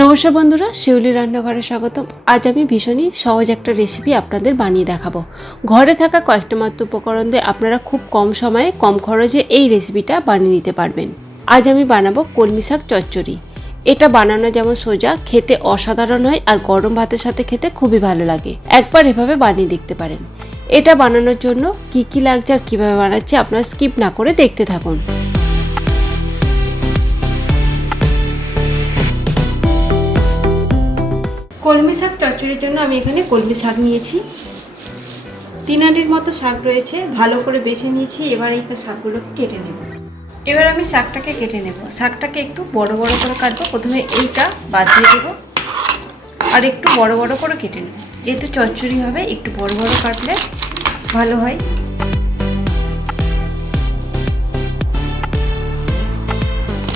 নমস্কার বন্ধুরা, শিউলি রান্নাঘরে স্বাগতম। আজ আমি ভীষণই সহজ একটা রেসিপি আপনাদের বানিয়ে দেখাবো। ঘরে থাকা কয়েকটা মাত্র উপকরণ দিয়ে আপনারা খুব কম সময়ে কম খরচে এই রেসিপিটা বানিয়ে নিতে পারবেন। আজ আমি বানাবো কলমি শাক চচ্চড়ি। এটা বানানো যেমন সোজা, খেতে অসাধারণ হয় আর গরম ভাতের সাথে খেতে খুবই ভালো লাগে। একবার এভাবে বানিয়ে দেখতে পারেন। এটা বানানোর জন্য কি কি লাগছে আর কীভাবে বানাচ্ছি আপনারা স্কিপ না করে দেখতে থাকুন। কলমি শাক চচ্চড়ির জন্য আমি এখানে কলমি শাক নিয়েছি। 3 আঁটির মতো শাক রয়েছে, ভালো করে বেছে নিয়েছি। এবার এই শাকগুলোকে কেটে নেব। এবার আমি শাকটাকে কেটে নেব। শাকটাকে একটু বড় বড় করে কাটবো। প্রথমে এইটা বাদ দিয়ে দেবো আর একটু বড় বড় করে কেটে নেব। যেহেতু চচ্চড়ি হবে একটু বড় বড় কাটলে ভালো হয়।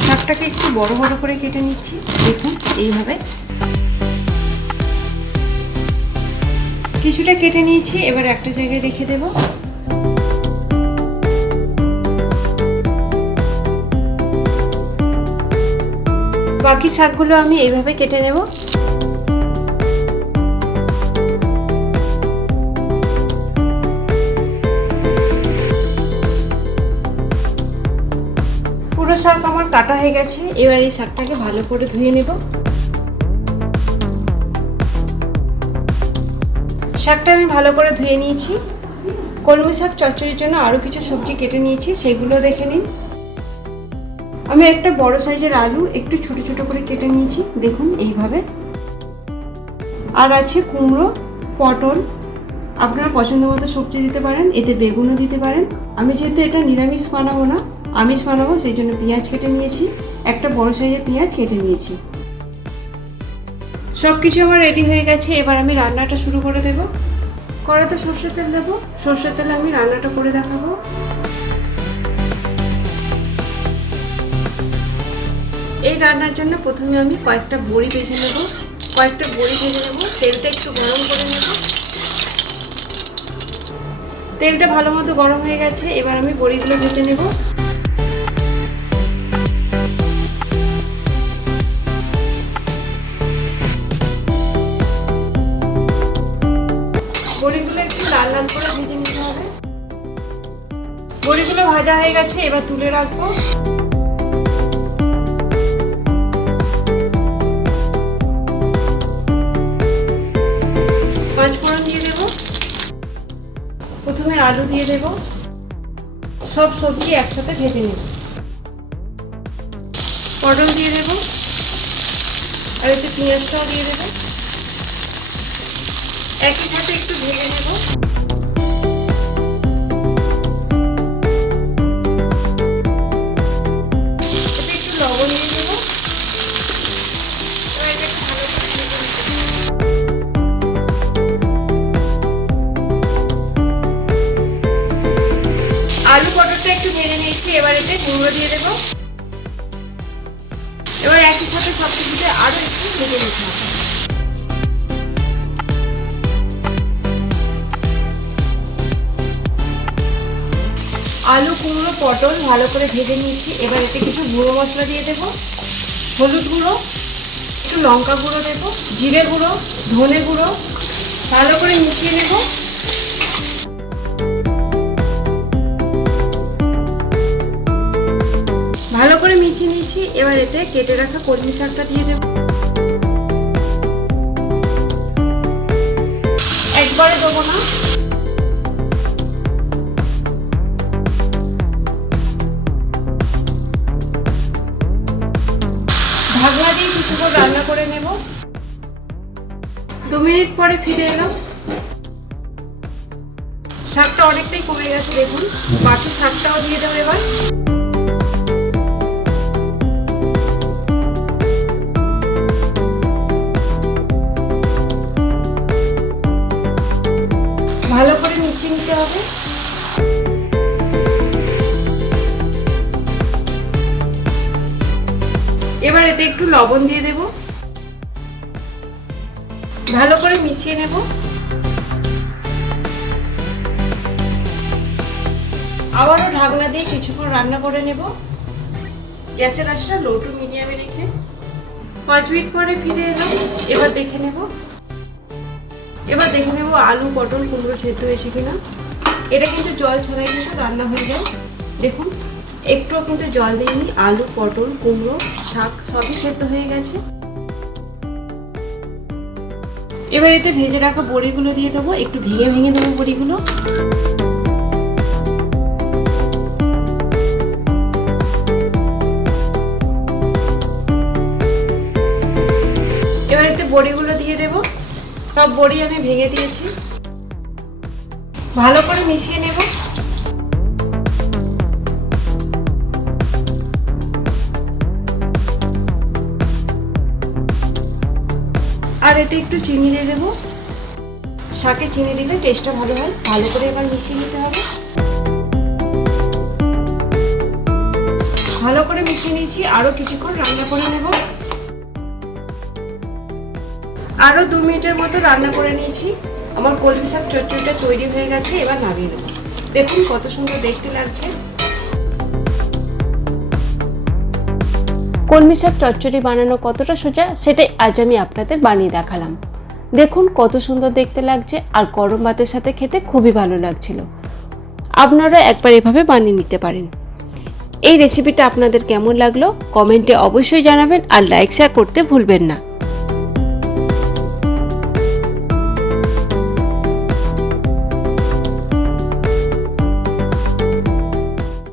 শাকটাকে একটু বড় বড় করে কেটে নিচ্ছি, দেখুন এইভাবে। কিছুটা কেটে নিয়েছি, এবার একটা জায়গায় রেখে দেব। বাকি শাকগুলো আমি এইভাবে কেটে নেব। পুরো শাক আমার কাটা হয়ে গেছে। এবার এই শাকটাকে ভালো করে ধুয়ে নেব। শাকটা আমি ভালো করে ধুয়ে নিয়েছি। কলমি শাক চচ্চড়ির জন্য আরও কিছু সবজি কেটে নিয়েছি, সেগুলো দেখে নিন। আমি একটা বড় সাইজের আলু একটু ছোট ছোট করে কেটে নিয়েছি, দেখুন এইভাবে। আর আছে কুমড়ো, পটল, আপনারা পছন্দ মতো সবজি দিতে পারেন, এতে বেগুনও দিতে পারেন। আমি যেহেতু এটা নিরামিষ বানাবো না, আমিষ বানাবো, সেই জন্য পেঁয়াজ কেটে নিয়েছি। একটা বড় সাইজের পেঁয়াজ কেটে নিয়েছি। সব কিছু আমার রেডি হয়ে গেছে। এবার আমি রান্নাটা শুরু করে দেব। কড়াতে সর্ষের তেল দেবো। সর্ষের তেলে আমি রান্নাটা করে দেখাবো। এই রান্নার জন্য প্রথমে আমি কয়েকটা বড়ি ভেজে নেব। তেলটা একটু গরম করে নেব। তেলটা ভালো মতো গরম হয়ে গেছে। এবার আমি বড়িগুলো ভেজে নেব। বড়িগুলো একটু লাল লাল করে ভেজে নিতে হবে। বড়িগুলো ভাজা হয়ে গেছে, এবার তুলে রাখবো। পাঁচফোড়ন দিয়ে দেব। প্রথমে আলু দিয়ে দেব। সব সবজি একসাথে ভেজে নেব। পটল দিয়ে দেব আর একটু পেঁয়াজটাও দিয়ে দেব। একই সাথে একটু ভেজে নেব। এতে একটু লবণ দিয়ে দেব। এবার এটাকে ভালো করে ভেজে নেব। আলু পটলটা একটু ভেজে নিয়েছি, এবার এতে কুমড়ো দিয়ে দেব। এবার একই সাথে সবকিছুকে আরো একটু ভেজে নিতে হবে। আলু, কুমড়ো, পটল ভালো করে ভেজে নিয়েছি। এবার এতে কিছু গুঁড়ো মশলা দিয়ে দেব। হলুদ গুঁড়ো, একটু লঙ্কা গুঁড়ো দেব, জিরে গুঁড়ো, ধনে গুঁড়ো, ভালো করে মিশিয়ে নেব। ভালো করে মিশিয়ে নিয়েছি। এবার এতে কেটে রাখা কলমি শাকটা দিয়ে দেব। একবারে দেবো না। ঢাকনা দিয়ে কিছুক্ষণ রান্না করে নেব। 2 মিনিট পরে ফিরে এলাম। শাকটা অনেকটাই কমে গেছে, দেখুন। বাকি শাকটাও দিয়ে দেবো এবার। ভালো করে মিশিয়ে নিতে হবে। এবার এতে একটু লবণ দিয়ে দেব। ভালো করে মিশিয়ে নেব। আবারও ঢাকনা দিয়ে কিছুক্ষণ রান্না করে নেব। গ্যাসের আঁচটা লো টু মিডিয়ামে রেখে 5 মিনিট পরে ফিরে এলাম। এবার দেখে নেব আলু পটল কুমড়ো সেদ্ধ হয়েছে কিনা। এটা কিন্তু জল ছাড়াই কিন্তু রান্না হয়ে যায়। দেখুন একটুও কিন্তু জল দিইনি, আলু পটল কুমড়ো শাক সবই সেদ্ধ হয়ে গেছে। এবার এতে ভেজে রাখা বড়িগুলো দিয়ে দেবো, একটু ভেঙে দেবো বড়িগুলো। এবার এতে বড়িগুলো দিয়ে দেবো, সব বড়ি আমি ভেঙে দিয়েছি। ভালো করে মিশিয়ে নেব। আর এতে একটু চিনি দিয়ে দেবো, শাকে চিনি দিলে টেস্টটা ভালো হয়। ভালো করে এবার মিশিয়ে নিতে হবে। ভালো করে মিশিয়ে নিয়েছি, আরও কিছুক্ষণ রান্না করে নেব। আরও 2 মিনিটের মতো রান্না করে নিয়েছি। আমার কলমি শাক চচ্চড়িটা তৈরি হয়ে গেছে। এবার নামিয়ে নেব। দেখুন কত সুন্দর দেখতে লাগছে। কলমি শাক চচ্চড়ি বানানো কতটা সোজা সেটাই আজ আমি আপনাদের বানিয়ে দেখালাম। দেখুন কত সুন্দর দেখতে লাগছে, আর গরম ভাতের সাথে খেতে খুবই ভালো লাগছিল। আপনারা একবার এভাবে বানিয়ে নিতে পারেন। এই রেসিপিটা আপনাদের কেমন লাগলো কমেন্টে অবশ্যই জানাবেন, আর লাইক শেয়ার করতে ভুলবেন না।